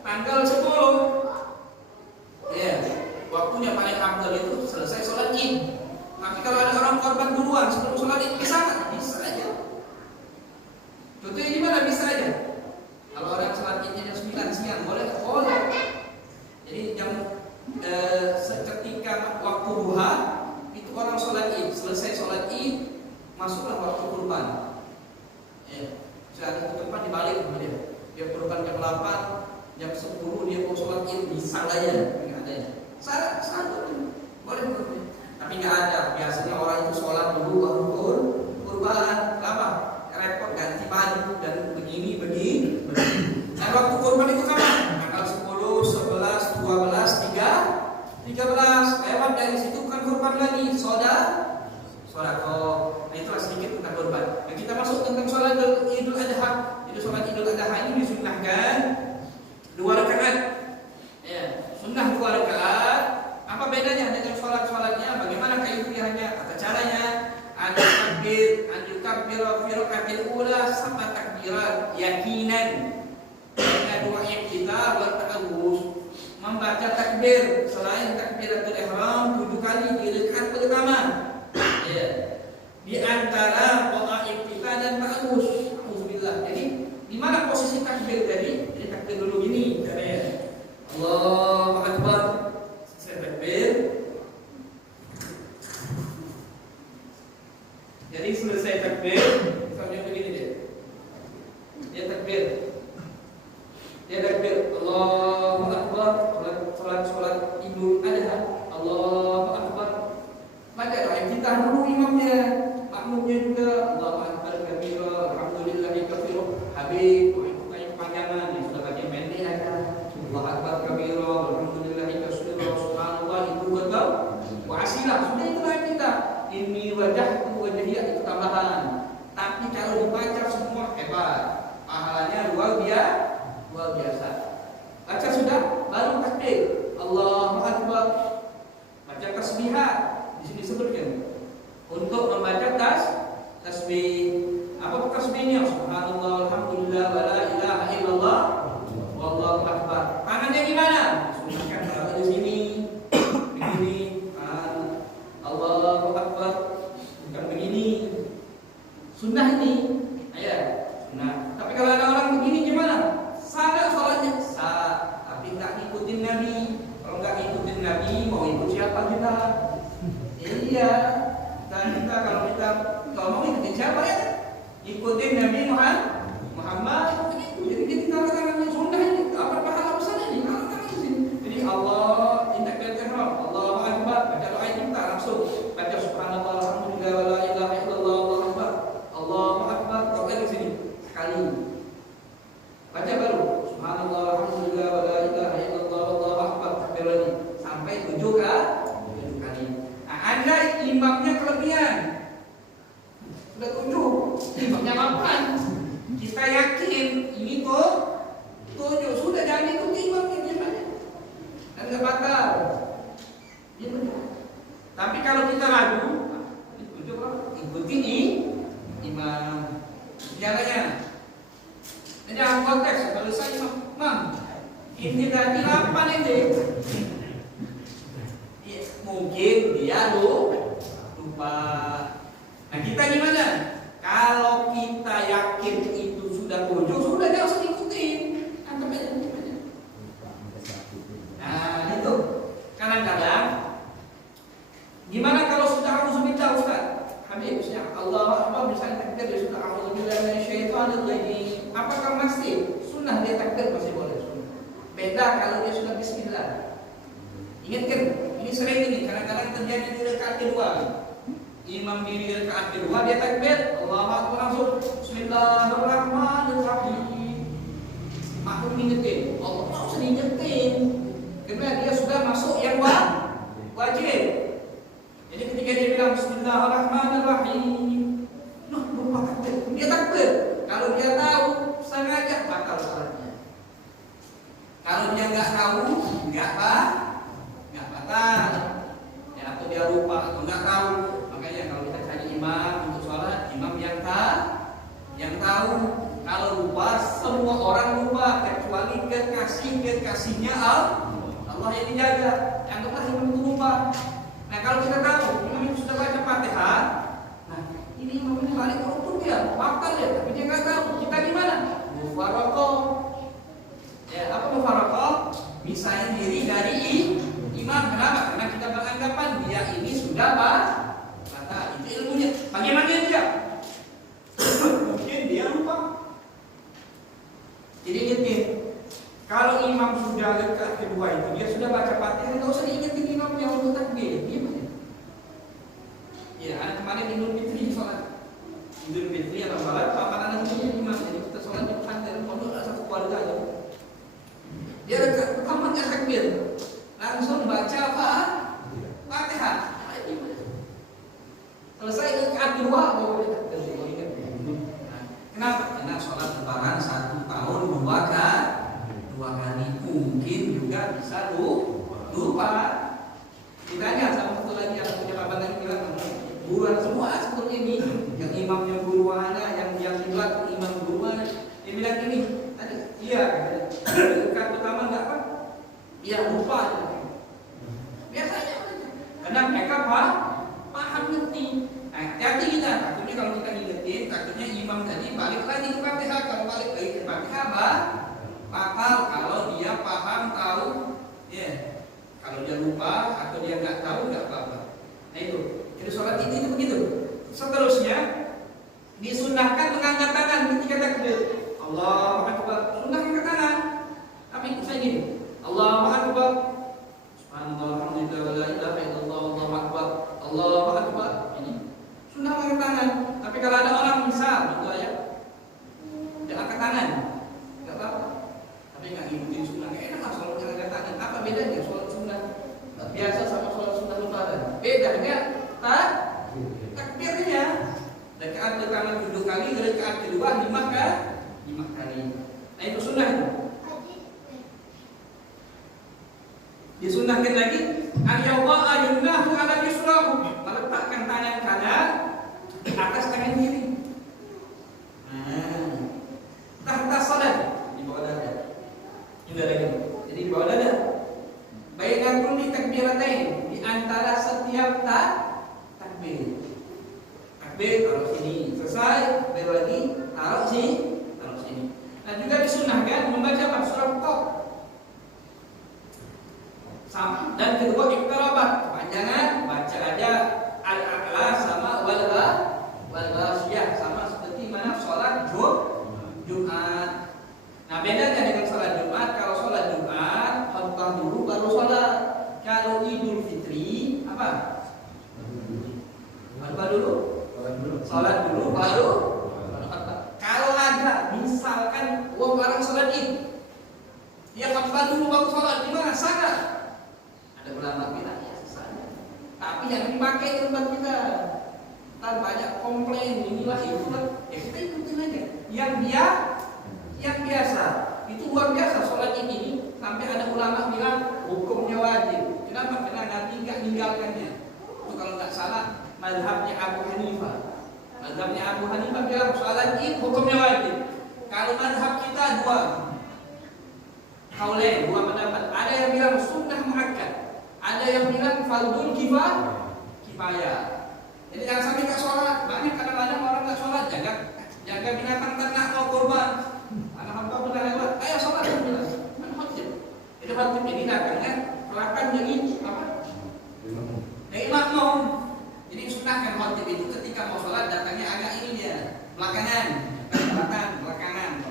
Tanggal 10. Ya, waktunya paling afdal itu selesai sholat Id. Tapi kalau ada orang korban duluan sebelum sholat Id, bisa nggak? Bisa aja. Contohnya gimana? Bisa aja. Kalau orang sholat Idnya jam 9 siang, boleh? Boleh. Jadi jam seketika waktu duha itu orang sholat Id, selesai sholat Id, masuklah waktu kurban. Ya, saat itu tempat dibalik kemudian. Dia kurban jam 8, jam 10 dia mau sholat Id, bisa aja, nggak ada. Satu boleh. Tapi nggak ada. Biasanya orang itu sholat dulu baru kurban. Kenapa? Repot ganti baju dan begini. Dan waktu kurban itu kapan? Tanggal 10, 11, 12, 13. Lewat dari situ kan kurban lagi. Sodako. Nah itulah sedikit tentang kurban. Nah, kita masuk tentang sholat Idul Adha. Sholat Idul Adha ini disunnahkan 2 rakaat. Ya, sunnah 2 rakaat. Apa bedanya dengan sholat-sholatnya? Bagaimana kaifiahnya atau caranya? Ada takbir, anjur takbir fi rakaatil ula sama takbirat yakinan. Karena doa kita buat ta'awuz membaca takbir selain takbiratul ihram 7 kali di rakaat pertama. Ya. Di antara doa kita dan ta'awuz. Alhamdulillah. Jadi di mana posisi takbir tadi? Jadi takbir dulu gini caranya. Allahu Akbar. Takbir. Jadi selesai takbir, sampai begini dia takbir. Allahu Akbar. Sholat Idul Adha. Allahu Akbar. Baca doa kita dulu imamnya, makmumnya juga. Allahu Akbar kabira, alhamdulillahi katsira. Habib, itu kayak panjangan, yang sudah baca pendek aja. Allahu Akbar kabira, alhamdulillahi katsira. Subhanallah itu betul. Wasilah sudah itulah kita. Ini wajahku wajahiyah itu tambahan. Tapi kalau dibaca semua hebat. Pahalanya luar biasa. Baca sudah, baru takbir. Allahu Akbar. Baca tasbihah. Di sini disebutkan untuk membaca tasbih. Apa tasbihnya? Subhanallah, alhamdulillah, wa la ilaha illallah, wallahu akbar. Tangannya gimana? Sunnahkan kalau di sini begini. Allahu akbar. Bukan begini. Sunnah ini. Ayo, sunnah. Tapi kalau ada orang begini gimana? Salah sholatnya. Sah, tapi tak ikutin Nabi. Kalau nggak ikutin Nabi, mau ikut siapa kita? Iya. Dan kalau mau ikutin siapa ya? Ikutin Nabi Muhammad. Jadi kita katakan sunnah ini apa pahala besar ini? Kalau tak ini. Jadi Allah intakbir ihram, Allahu Akbar. Baca doa kita langsung. Baca subhanallah, alhamdulillah, wa la ilaha illallah, Allahu Akbar. Allahu Akbar. Doa di sini sekali. Baca baru subhanallah, alhamdulillah, wa la ilaha illallah, Allahu Akbar. Takbir lagi sampai 7 kali. Nah, ada imamnya kelebihan. Sudah 7, imamnya 8. Kita yakin ini kok 7 sudah jadi itu imamnya gimana? Dan nggak batal. Ya benar. Tapi kalau kita ragu, ikuti imam. Caranya, jangan konteks. Kalau saya imam, ini tadi 8 ini. Mungkin dia lupa. Nah kita gimana? Kalau kita yakin itu sudah 7, sudah dia harus ikutin. Anggap aja. Nah itu kadang-kadang gimana kalau sudah auzubillah Ustaz? Habibnya Allah Akbar misalnya takbir dia sudah auzubillah minasyaitonir rajim. Apakah masih sunnah dia takbir masih boleh sunnah? Beda kalau dia sudah bismillah. Ingatkan, ini sering ini kadang-kadang terjadi di rakaat kedua. Imam diri rakaat kedua dia takbir, Allahu Akbar langsung Bismillahirrahmanirrahim. Makmum ingetin, Allah harus ingetin. Karena dia sudah masuk yang wajib. Jadi ketika dia bilang Bismillahirrahmanirrahim, lupa takbir. Dia takbir. Kalau dia tahu sengaja batal salatnya. Kalau dia tahu. Kalau lupa, semua orang lupa kecuali kekasihnya Allah yang dijaga. Anggaplah imam itu lupa. Nah kalau kita tahu imam itu sudah baca Fatihah, nah ini imam ini balik ke rukun dia, batal ya, tapi dia nggak tahu. Kita gimana? Mufaraqah. Ya, apa mufaraqah? Misahin diri dari imam. Kenapa? Karena kita beranggapan dia ini sudah batal. Itu ilmunya. Bagaimana dia? Mungkin dia lupa. Jadi ingetin, kalau imam sudah dekat kedua itu, dia sudah baca Fatihah, nggak usah diingetin imamnya untuk takbir. Gimana? Ya, anak kemarin Idul Fitri sholat. Idul Fitri atau sholat, paparan anak imam. Jadi kita sholat di pesantren pondok satu keluarga aja. Dia dekat pertama nggak takbir, langsung baca apa? Fatihah. Selesai dekat kedua, baru dia takbir. Kenapa? Karena sholat lebaran 1 tahun 2 kali, mungkin juga bisa lupa. Ditanya sama satu lagi yang punya bapak lagi bilang, buruan semua seperti ini. Yang imamnya buruana, yang di belakang imam buruana. Dia bilang ini, tadi iya, dekat pertama enggak apa? Iya lupa. Biasanya karena mereka paham ngerti. Nah, hati kita, takutnya kalau kita ingetin, takutnya imam tadi balik lagi ke Fatihah. Kalau balik lagi ke Fatihah, batal. Kalau dia paham, tahu, ya. Kalau dia lupa atau dia nggak tahu, nggak apa-apa. Nah itu, jadi sholat itu begitu. Seterusnya, disunahkan mengangkat tangan ketika takbir. Allahu Akbar, sunnah angkat tangan. Tapi saya gini, Allahu Akbar, Subhanallah, alhamdulillah, la ilaha illallah, Allahu Akbar, Allahu Akbar. Ini sunnah angkat tangan. Tapi kalau ada orang misal, gitu aja, dia angkat tangan, nggak apa-apa. Tapi nggak ngikutin sunnah, nggak enak lah sholat angkat tangan. Apa bedanya sholat sunnah biasa sama sholat sunnah lebaran? Bedanya takbirnya. Rakaat pertama 7 kali, rakaat kedua 5 kali. Nah itu sunnah itu. Disunnahkan lagi ayyawal ayunahu ala yusrahu, meletakkan tangan kanan di atas tangan kiri. Tahta salat, di bawah dada. Juga lagi. Jadi di bawah dada. Baina kulli takbiratain, di antara setiap takbir. Takbir taruh sini, selesai takbir lagi taruh sini. Dan juga disunahkan membaca surah Qaf. Dan kedua iqtarabat, kepanjangan baca aja al-a'la sama wal-ghashiyah, sama seperti mana sholat Jumat. Nah bedanya dengan sholat Jumat, kalau sholat Jumat khutbah dulu baru sholat. Kalau Idul Fitri apa? Khutbah dulu, sholat dulu baru khutbah. Kalau ada misalkan orang sholat Id, dia khutbah dulu baru sholat, gimana? Sangat. Ada ulama bilang ya sesanya. Tapi yang dipakai di tempat kita, ntar banyak komplain inilah itulah. Ya kita ikutin aja. Yang biasa itu luar biasa sholat ini sampai ada ulama bilang hukumnya wajib. Kenapa? Karena Nabi nggak meninggalkannya. Itu kalau nggak salah mazhabnya Abu Hanifah. Mazhabnya Abu Hanifah bilang sholat ini hukumnya wajib. Kalau mazhab kita dua pendapat. Ada yang bilang sunnah muakkad. Ada yang bilang fardul kifayah. Jadi jangan sampai nggak sholat. Banyak kadang-kadang orang nggak sholat, jaga binatang ternak mau korban. Anak hamba pernah lewat, ayo sholat bilang. Kan khotib. Jadi khotib ini datangnya kelakar jadi apa? Dari makmum. Jadi sunahkan khotib itu ketika mau sholat datangnya agak ini dia belakangan. Kalau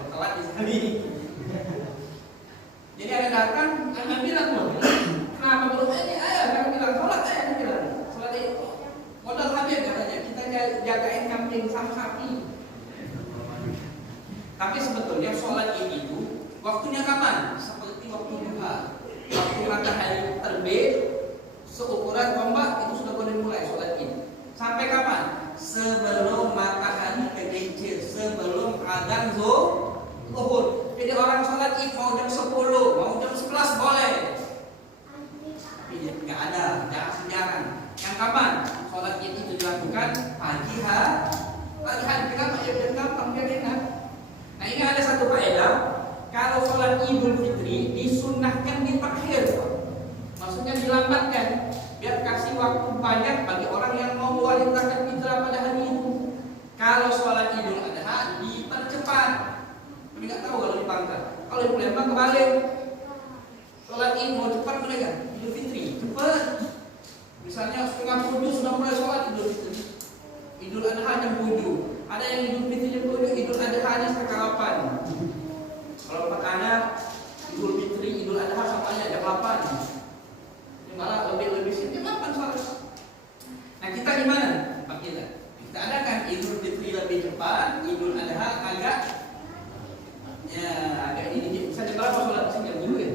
sholat di sini. Jadi ada datang, jangan bilang loh. Kenapa belum ini? Ayo jangan bilang sholat, ayo bilang sholat itu modal habis katanya. Kita jagain kambing sama sapi. Tapi sebetulnya sholat itu waktunya kapan? Seperti waktu duha, waktu matahari terbit, seukuran tombak itu sudah boleh mulai sholat ini. Sampai kapan? Sebelum matahari tergelincir, sebelum adzan zuhur. Jadi orang sholat id mau jam 10, mau jam 11 boleh. Tapi nggak ada, jarang. Yang kapan? Sholat id itu dilakukan pagi hari. Kenapa? Ya biar gampang, biar enak. kalau sholat Idul Adha dipercepat. Kami nggak tahu kalau di Pangkal. Kalau di Palembang kebalik. Sholat Id mau cepat mereka. Idul Fitri cepat. Misalnya 6:30 sudah mulai sholat Idul Fitri. Idul Adha jam 7. Ada yang Idul Fitri jam 7, Idul Adha nya setengah 8. Kalau tempat anak Idul Fitri, Idul Adha sampainya jam 8. Ini malah lebih jam 8 sholat. Nah kita gimana? Pak kita adakan Idul Fitri lebih cepat, Idul Adha agak ini bisa jam berapa sholat sini dulu ya?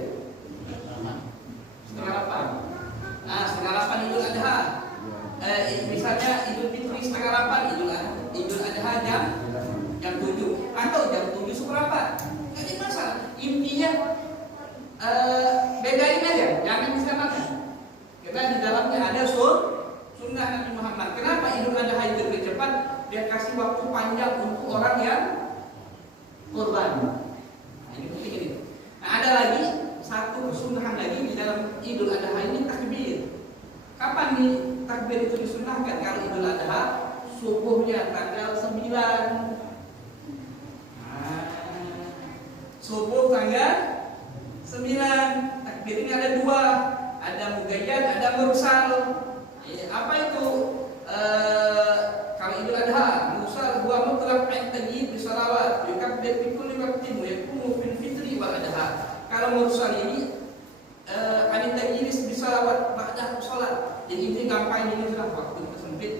Setengah 8. Nah setengah 8 Idul Adha. Misalnya Idul Fitri setengah 8, Idul Adha jam 7 atau jam 7 seberapa? Nggak ada masalah. Intinya bedain aja, jangan disamakan. Karena di dalamnya ada sunnah Nabi Muhammad. Kenapa Idul Adha itu lebih cepat? Dia kasih waktu panjang untuk orang yang kurban. Nah, ini penting ini. Nah, ada lagi satu kesunahan lagi di dalam Idul Adha ini, takbir. Kapan nih takbir itu disunahkan? Kalau Idul Adha subuhnya tanggal 9. Subuh tanggal 9. Takbir ini ada 2, ada mugayyad, ada mursal. Apa itu? Kalau Idul Adha, mursal 2 mutlaq at-tayyib bisalawat, yukabbir fi kulli waqtin wa yakunu fil fitri wal adha. Kalau mursal ini at-tayyib bisalawat ba'da salat. Jadi ini gampang, ini sudah waktu sempit.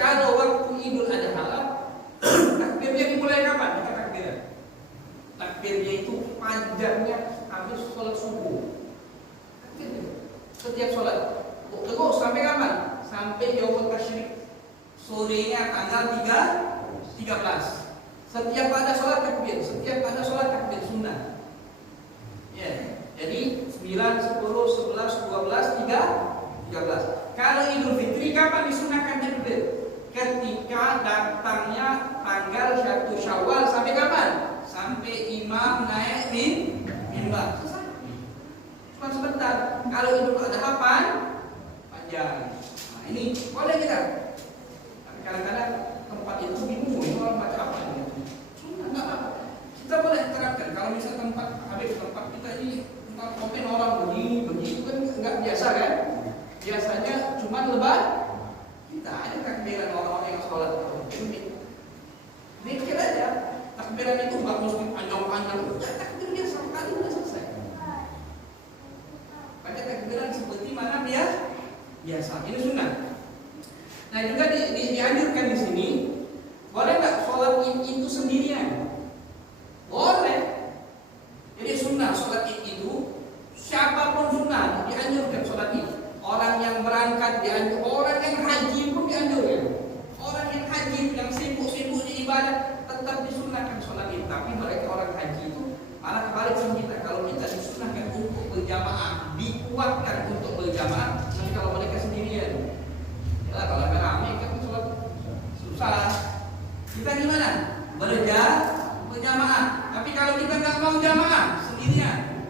Kalau waktu Idul Adha, takbirnya dimulai kapan? Kita takbiran. Takbirnya itu panjangnya habis sholat subuh. Takbirnya setiap sholat. Kok sampai kapan? Sampai yaumul tasyrik. Sorenya tanggal 13. Setiap ada sholat takbir, sunnah. Ya, jadi 9, 10, 11, 12, 13. Kalau Idul Fitri kapan disunahkan takbir? Ketika datangnya tanggal 1 Syawal. Sampai kapan? Sampai imam naik mimbar. Cuma sebentar. Kalau Idul Adha panjang. Nah, ini boleh kita. Tapi kadang-kadang tempat itu bingung, orang baca apa ini. Sunnah enggak apa. Kita boleh terapkan. Kalau misalnya tempat kita ini tempat komen orang begini kan enggak biasa kan? Biasanya cuma lebar. Kita ada takbiran orang-orang yang sholat itu. Mikir aja. Takbiran itu enggak mesti panjang-panjang. Takbirnya sekali udah selesai. Baca takbiran seperti mana biasa. Ini sunnah. Nah juga dianjurkan di sini, boleh nggak sholat id itu sendirian? Boleh. Jadi sunnah sholat id itu siapapun sunnah dianjurkan sholat id. Orang yang berangkat dianjurkan, orang yang haji pun dianjurkan. Orang yang haji yang sibuk di ibadah tetap disunahkan sholat id. Tapi mereka orang haji itu malah kebalik sama kita. Kalau kita disunahkan untuk berjamaah, dikuatkan untuk berjamaah. Tapi kalau mereka sendirian, ya kalau ramai kan sholat susah. Kita gimana? Berjamaah. Tapi kalau kita nggak mau jamaah sendirian,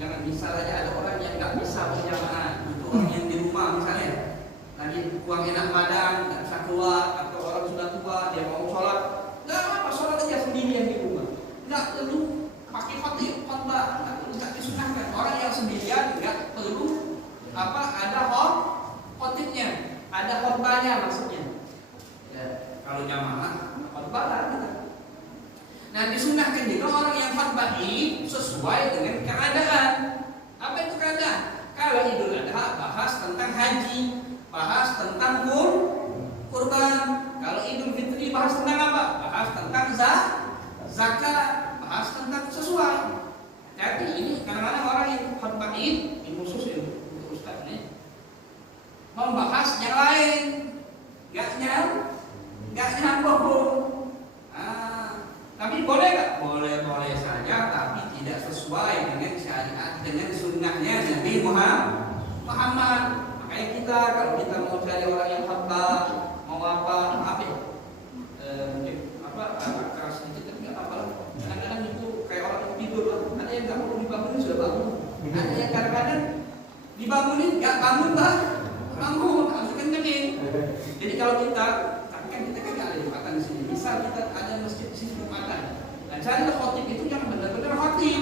jangan bisa aja ada orang yang nggak bisa berjamaah. Itu orang yang di rumah misalnya, lagi kurang enak badan, nggak bisa keluar, atau orang sudah tua dia mau sholat, nggak apa, sholat aja sendirian di rumah. Nggak perlu pakai khotbah, nggak disunahkan. Orang yang sendirian nggak perlu ada khotibnya, ada khotbahnya maksudnya. Ya, kalau jamaah khotbah lah kita. Nah disunahkan juga orang yang khotbah ini sesuai dengan keadaan. Apa itu keadaan? Kalau Idul Adha bahas tentang haji, bahas tentang kurban. Kalau Idul Fitri bahas tentang apa? Bahas tentang zakat, bahas tentang sesuai. Jadi ini kadang-kadang orang yang khotbah ini khusus untuk ustaz ini membahas yang lain, nggak nyambung. Tapi boleh nggak? Boleh saja, tapi tidak sesuai dengan syariat, dengan sunnahnya Nabi Muhammad. Makanya kita kalau kita mau cari orang yang khotbah, mau apa mungkin keras sedikit tapi nggak apa-apa. Kadang-kadang itu kayak orang yang tidur lah. Ada yang nggak perlu dibangunin sudah bangun. Ada yang kadang-kadang dibangunin nggak bangun lah, bangun harus kencengin. Jadi kalau kita kita, tapi kan kita kan nggak ada Jumatan di sini. Misal kita ada masjid di sini Jumatan, dan carilah khotib itu yang benar-benar khotib.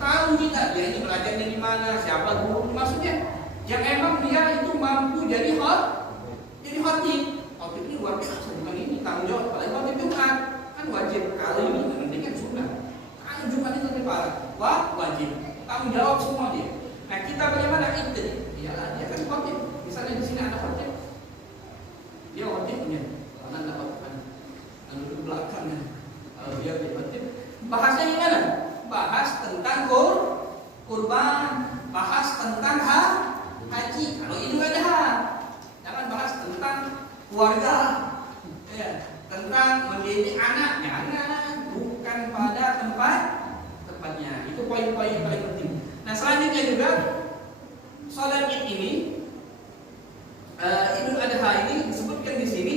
Tahu kita dia ini belajarnya di mana, siapa guru, maksudnya yang emang dia itu mampu jadi khotib. Khotib ini luar biasa, bukan ini tanggung jawab. Apalagi khotib Jumat kan wajib. Kalau ini nanti kan sunnah. Kalau Jumat itu lebih parah, wajib tanggung jawab semua dia. Nah kita bagaimana itu? Iyalah dia kan khotib. Misalnya di sini ada khotib, dia khotibnya, karena ada khotib, lalu di belakangnya dia khotib. Bahasnya gimana? Bahas tentang kurban, bahas tentang haji. Kalau Idul Adha, jangan bahas tentang keluarga, ya, tentang mendidik anak, jangan, bukan pada tempatnya. Itu poin-poin yang paling penting. Nah selanjutnya juga sholat Id ini, Idul Adha ini disebutkan di sini,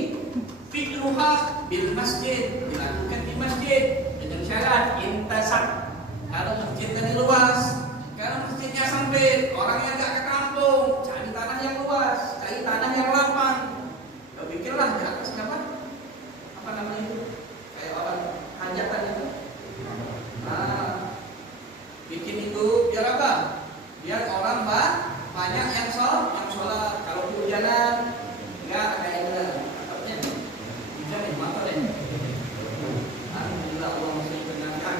fi'luha bil masjid, dilakukan di masjid dengan syarat intasak. Kalau masjid tadi luas, kalau masjidnya sempit, orangnya agak ke kampung, cari tanah yang luas, cari tanah yang lapang. Ya pikirlah di atas apa namanya itu? Kayak orang hajatan itu. Nah, bikin itu biar apa? Biar orang banyak yang sholat. Kalau hujanan, enggak ada yang atapnya. Hujan nih, motor ya. Alhamdulillah Allah masih menyenangkan.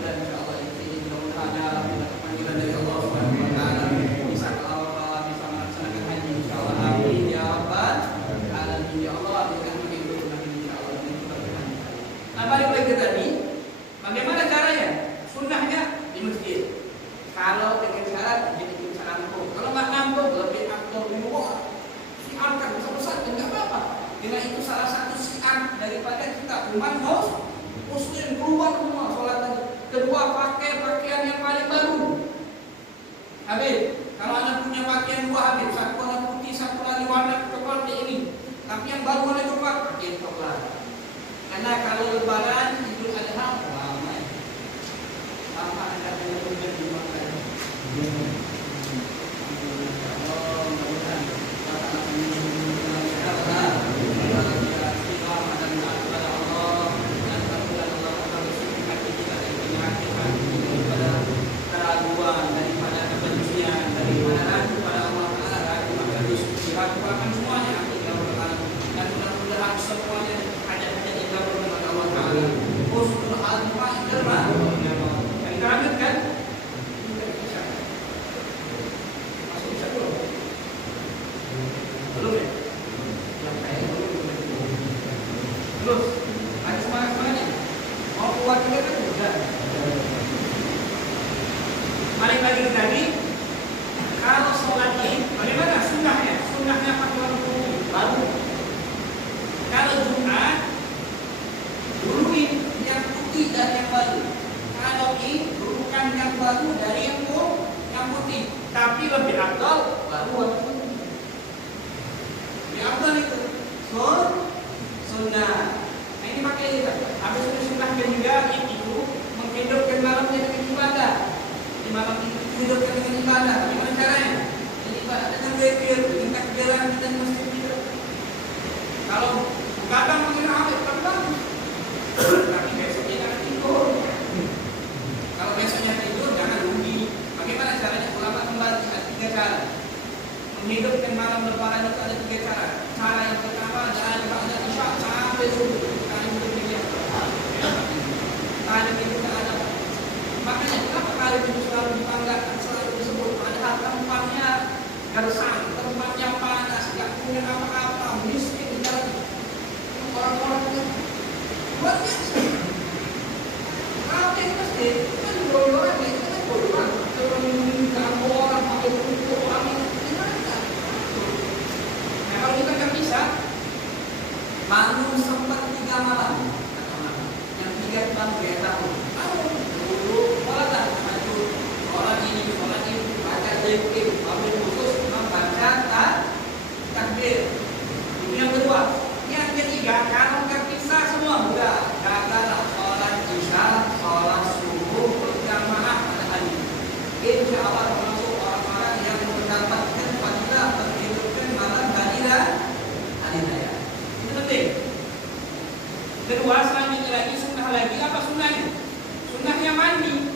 Dan insyaallah ini mudah-mudahan ada panggilan dari Allah Subhanahu wa taala bisa bisa melaksanakan haji insyaallah. Amin ya rabbal alamin. Ya Allah berikan hidup insyaallah dan keberkahan. Nah, balik lagi tadi, bagaimana caranya? Sunnahnya di masjid. Kalau dengan syarat jadi bisa nampung. Kalau nggak nampung lebih afdal di rumah. Siarkan besar-besar enggak apa-apa. Dengan itu salah satu siar daripada kita umat muslim keluar rumah sholat tadi. Kedua, pakai pakaian yang paling baru. Habis, kalau anak punya pakaian dua habis, satu warna putih, satu lagi warna coklat ini. Tapi yang baru warna coklat, pakai coklat. Karena kalau lebaran Idul Adha ramai. Sama ada yang dimakan. Balik lagi tadi, kalau sholat Id, bagaimana sunnahnya? Sunnahnya pakai warna putih baru. Kalau Jumat, duluin yang putih dan yang baru. Kalau Id, dulukan yang baru dari yang putih. Tapi lebih afdal baru warna putih. Lebih afdal itu sunnah. Nah ini pakai kita. Habis itu sunnahkan juga itu menghidupkan malamnya dengan ibadah. Malam itu hidupkan dengan ibadah. Bagaimana caranya? Jadi ibadah dengan zikir, dengan takbiran kita di masjid kita. Kalau kadang mengira awet bagus, tapi besoknya jangan tidur. Kalau besoknya tidur jangan rugi. Bagaimana caranya? Ulama kembali ada 3 cara. Menghidupkan malam lebaran itu ada 3 cara. Cara yang pertama adalah ada isya sampai subuh. Kali itu dia. Tadi kita ada. Makanya kenapa kali itu selalu dibanggakan, selalu disebut padahal tempatnya gersang, tempatnya panas, tidak punya apa-apa, miskin di dalam orang-orang itu luar biasa. Kalau yang masjid kan orang itu kan orang ganggu orang pakai buku orang ini gimana? Nah kalau kita nggak bisa bangun sempat 3 malam, yang 3 bangun dia tahu. Sholat ini, baca zikir, ambil khusus membaca takbir. Itu yang kedua. Yang ketiga, kalau terpisah semua udah gagal sholat isya, sholat subuh berjamaah pada hari. Insya Allah termasuk orang-orang yang mendapatkan fadilah menghidupkan malam hari raya. Kedua, selanjutnya lagi sunnah lagi apa sunnahnya? Sunnahnya mandi.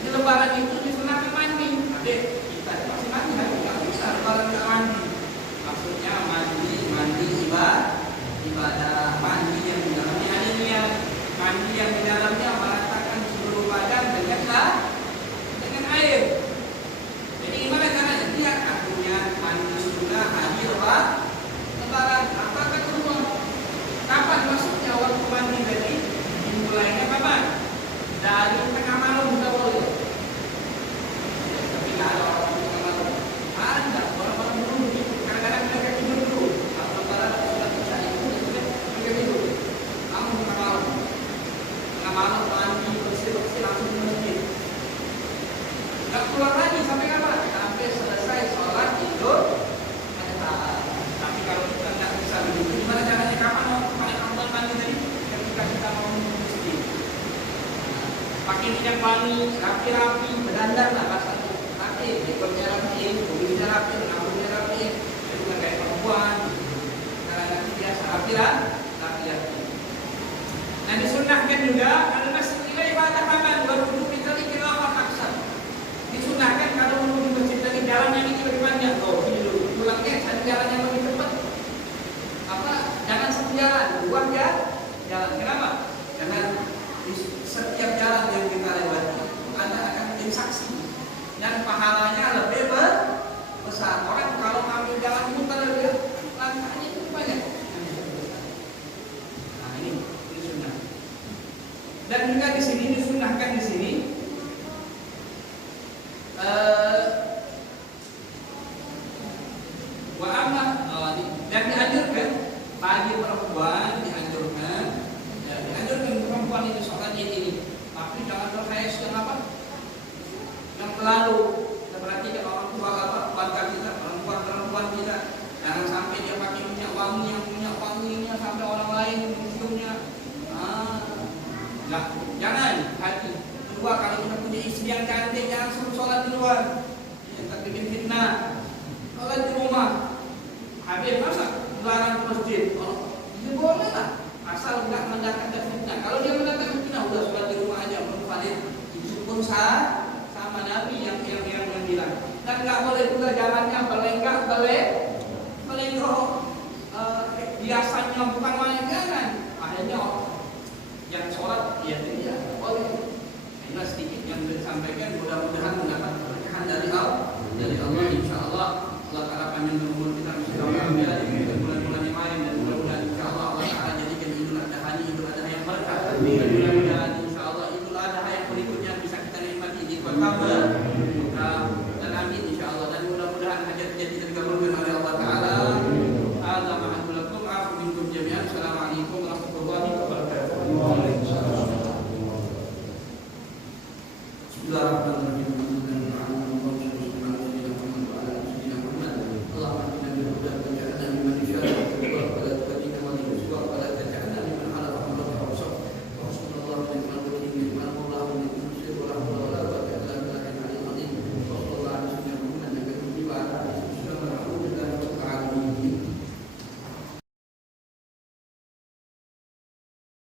Di lebaran itu disunahkan mandi. Adik, kita pasti mandi kan? Tidak bisa lebaran tidak mandi. Maksudnya mandi ibadah, mandi yang di dalamnya ada niat, mandi yang di dalamnya meratakan seluruh badan dengan air. Jadi gimana caranya? Dia artinya mandi sunnah hari lebaran. Apakah kedua? Kapan maksudnya waktu mandi tadi? Dimulainya kapan? Dari tengah malam kita boleh. Tapi nggak ada orang tengah malam. Ada orang-orang dulu. Kadang-kadang mereka tidur dulu. Kalau lebaran sudah bisa itu, mereka tidur. Namun tengah malam mandi bersih langsung ke masjid. Nggak keluar lagi sampai kapan? Sampai selesai sholat tidur. Tapi kalau kita nggak bisa begitu, gimana caranya? Kapan paling aman mandi tadi? Ketika kita mau menuju masjid. Pakai minyak wangi, rapi-rapi, berdandan lah bahasa itu. Rapi, ekornya rapi, kumisnya rapi, rambutnya rapi. Itu nggak kayak perempuan. Karena biasa rapi-rapi. Nah disunahkan juga karena masjid kita ibadah kapan? Baru kita dikira apa maksa. Disunahkan kalau menuju masjid dari jalan yang ini lebih panjang. Oh, ini dulu. Pulangnya cari jalan yang lebih cepat. Jangan satu jalan, dua jalan. Kenapa? Karena di setiap jalan yang kita lewati Anda akan menjadi saksi dan pahalanya lebih besar. Orang kalau ambil jalan muter dia langkahnya itu banyak. Nah ini sunnah. Dan juga di sini disunnahkan di sini dan dianjurkan bagi perempuan dianjurkan perempuan itu sholat ini. Tapi jangan berhias yang apa? Yang terlalu. Kita perhatikan orang tua keluarga kita, perempuan kita, jangan sampai dia pakai minyak wanginya sampai orang lain menciumnya. Nah, jangan hati. Kedua, kalau kita punya istri yang cantik, jangan suruh sholat di luar. Yang tak bikin fitnah. Sholat di rumah. Habis masa dilarang ke masjid? Oh, itu boleh lah, asal tidak mendatangkan fitnah. Kalau dia mendatangkan fitnah, udah sholat di rumah aja, perempuan itu pun sama Nabi yang bilang. Dan nggak boleh juga jalannya belenggak, biasanya bukan main jangan. Akhirnya yang sholat dia boleh. Ini sedikit yang disampaikan, mudah-mudahan mendapat berkahan dari Allah. Insya Allah Allah Taala panjang umur kita,